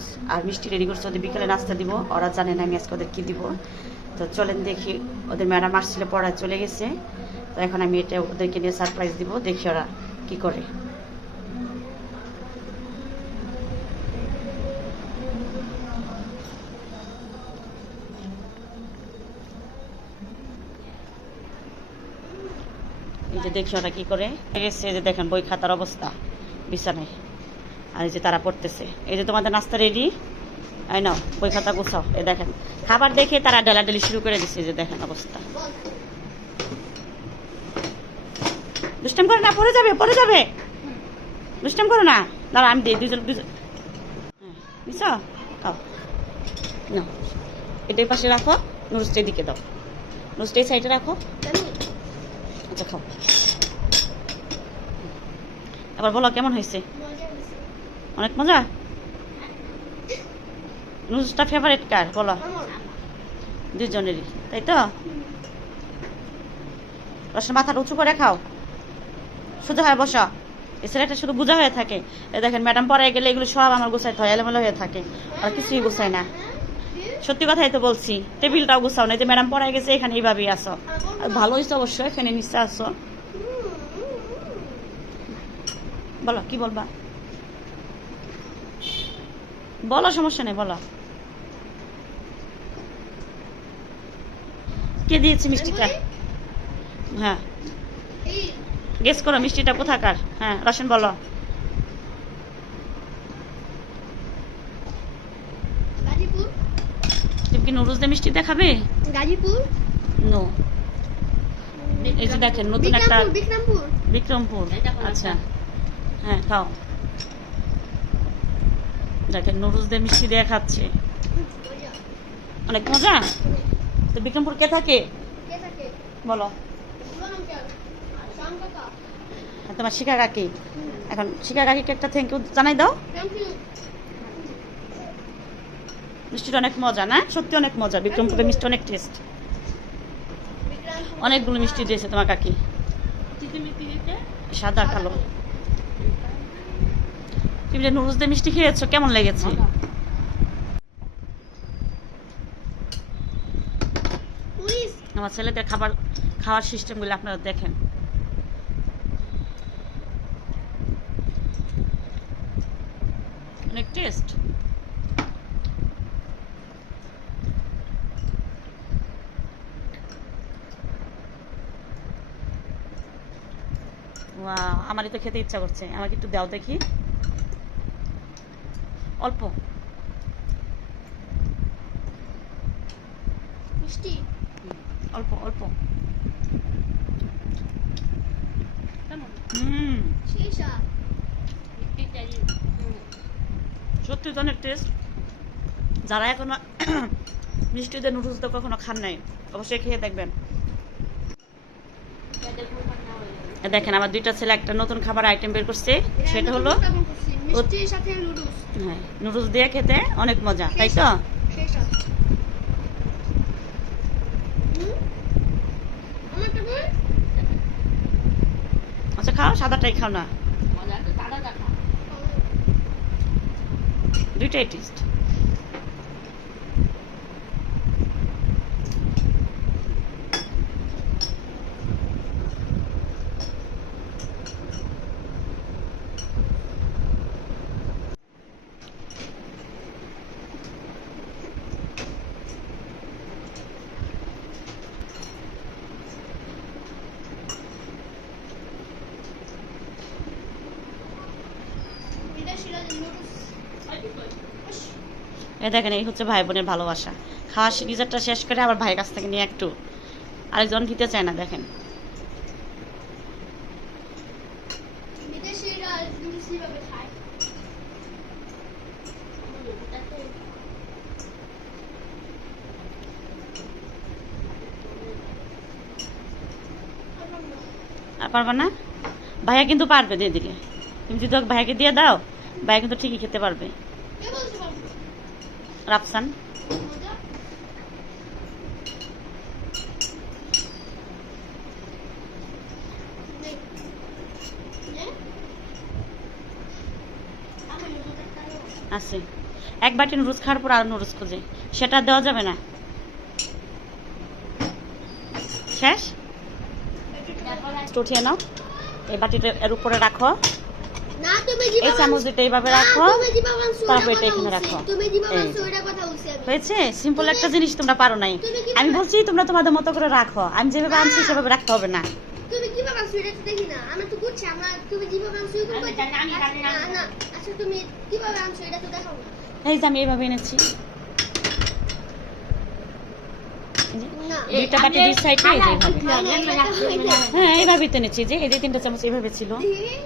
Noodles আর মিষ্টি ready করছে, ওদের বিকেলে নাস্তা দিব। ওরা জানে না আমি আজকে ওদের কী দিব। তো চলেন দেখি, ওদের ম্যাডাম আসছিল, পড়ায় চলে গেছে। তো এখন আমি এটা ওদেরকে নিয়ে সারপ্রাইজ দিব, দেখি ওরা কী করে। এই যে দেখি ওরা কী করে। গেছে যে দেখেন বই খাতার অবস্থা বিছানায়, আর এই যে তারা পড়তেছে। এই যে তোমাদের নাস্তা রেডি, এই নাও বই খাতা গোছাও। এই দেখেন খাবার দেখে তারা ডেলাডেলি শুরু করে দিচ্ছে। যে দেখেন অবস্থা, দুষ্টাম করো না, পড়ে যাবে পড়ে যাবে, দুষ্টাম করো না। দাঁড়া আমি দিই, দুজন দুজন। হ্যাঁ বুঝছো, খাও না, এটার পাশে রাখো, নুডলসটা এদিকে দাও, নুডলসটা এই সাইডে রাখো। আচ্ছা খাও। আবার বলো কেমন হয়েছে? অনেক মজা। নুডলসটা ফেভারিট কার বলো? দুজনেরই, তাই তো? রসের মাথাটা উঁচু করে খাও, সোজা হয়ে বসা। এই ছেলেটা শুধু বোঝা হয়ে থাকে। এই দেখেন ম্যাডাম পড়ায় গেলে এগুলো সব আমার গোছাইতে হয়, এলোমেলো হয়ে থাকে, আর কিছুই গোছায় না। সত্যি কথাই তো বলছি, টেবিলটাও গোছাও না। যে ম্যাডাম পড়ায় গেছে এখানে এইভাবেই আসো। আর ভালো হয়েছে অবশ্যই, এখানে নিশ্চয় আসো। বলো কি বলবা, বলো, সমস্যা নেই, বলো। কে দিয়েছে মিষ্টিটা? হ্যাঁ গেস করো মিষ্টিটা কোথাকার। হ্যাঁ রসেন বলো। তুমি কি নুডলস দিয়ে মিষ্টি দেখাবে? গাজীপুর নো, এই যে দেখেন নতুন একটা বিক্রমপুর। বিক্রমপুর। আচ্ছা হ্যাঁ খাও। দেখেন নুডলস দিয়ে মিষ্টি দিয়ে খাচ্ছে, অনেক মজা। তো বিক্রমপুর কে থাকে বলো? তোমার শিখা কাকি। এখন শিখা কাকিকে একটা থ্যাংক ইউ জানাই দাও। মিষ্টিটা অনেক মজা না? সত্যি অনেক মজা। বিক্রমপুরের মিষ্টি অনেক টেস্ট। অনেকগুলো মিষ্টি দিয়েছে তোমার কাকি, সাদা কালো। তুমি যে নুডলস দিয়ে মিষ্টি খেয়েছো, কেমন লেগেছে? আমার ছেলেদের খাওয়ার সিস্টেমগুলো আপনারা দেখেন। অনেক টেস্ট। ওয়াও, আমারই তো খেতে ইচ্ছা করছে। আমাকে একটু দাও দেখি, অল্প মিষ্টি, অল্প অল্প। সত্যি তো অনেক টেস্ট। যারা এখনো মিষ্টি দিয়ে নুডলস তো কখনো খান নাই, অবশ্যই খেয়ে দেখবেন। দেখেন আমার দুইটা ছেলে একটা নতুন খাবার আইটেম বের করছে, সেটা হলো হ্যাঁ নুডলস দিয়ে খেতে অনেক মজা, তাই তো? আচ্ছা খাও, সাদাটাই খাও না, দুইটাই টেস্ট। দেখেন এই হচ্ছে ভাই বোনের ভালোবাসা। খাওয়া নিজেরটা শেষ করে আবার ভাইয়ের কাছ থেকে নিয়ে একটু আরেকজন দিতে চায় না। দেখেন আর পারবা না? ভাইয়া কিন্তু পারবে, দিয়ে দিলে। তুমি যদি ভাইয়াকে দিয়ে দাও, ভাইয়া কিন্তু ঠিকই খেতে পারবে। রাফসান আছে। এক বাটি নুডলস খাওয়ার পর আর নুডলস খুঁজে, সেটা দেওয়া যাবে না। শেষ, উঠিয়ে নাও, এই বাটিটা এর উপরে রাখো, না তুমি এই চামচ দুটো এইভাবে রাখো, তারপর এটা এখানে রাখো। তুমি দিবা এই মাংস যে। ওইটা কথা বলছি আমি। হয়েছে? সিম্পল একটা জিনিস তোমরা পারো নাই। আমি বলছি তোমরা তোমাদের মতো করে রাখো, আমি যেভাবে আনছি সেভাবে রাখতে হবে না। তুমি কিভাবে মাংস এটা তো দেখি না, আমরা তো বুঝছি আমরা, তুমি কিভাবে মাংস এটা আমি জানি, আমি জানি না। না না, আচ্ছা তুমি কিভাবে মাংস এটা তো দেখাও না। এই যে আমি এইভাবে এনেছি, এই যে না দুইটা বাটি দুই সাইডে এই যে এইভাবে। না, না, এটা তো হইতে- হ্যাঁ এইভাবেই তো এনেছি, যে এই যে 3টা চামচ এইভাবে ছিল। দেখি।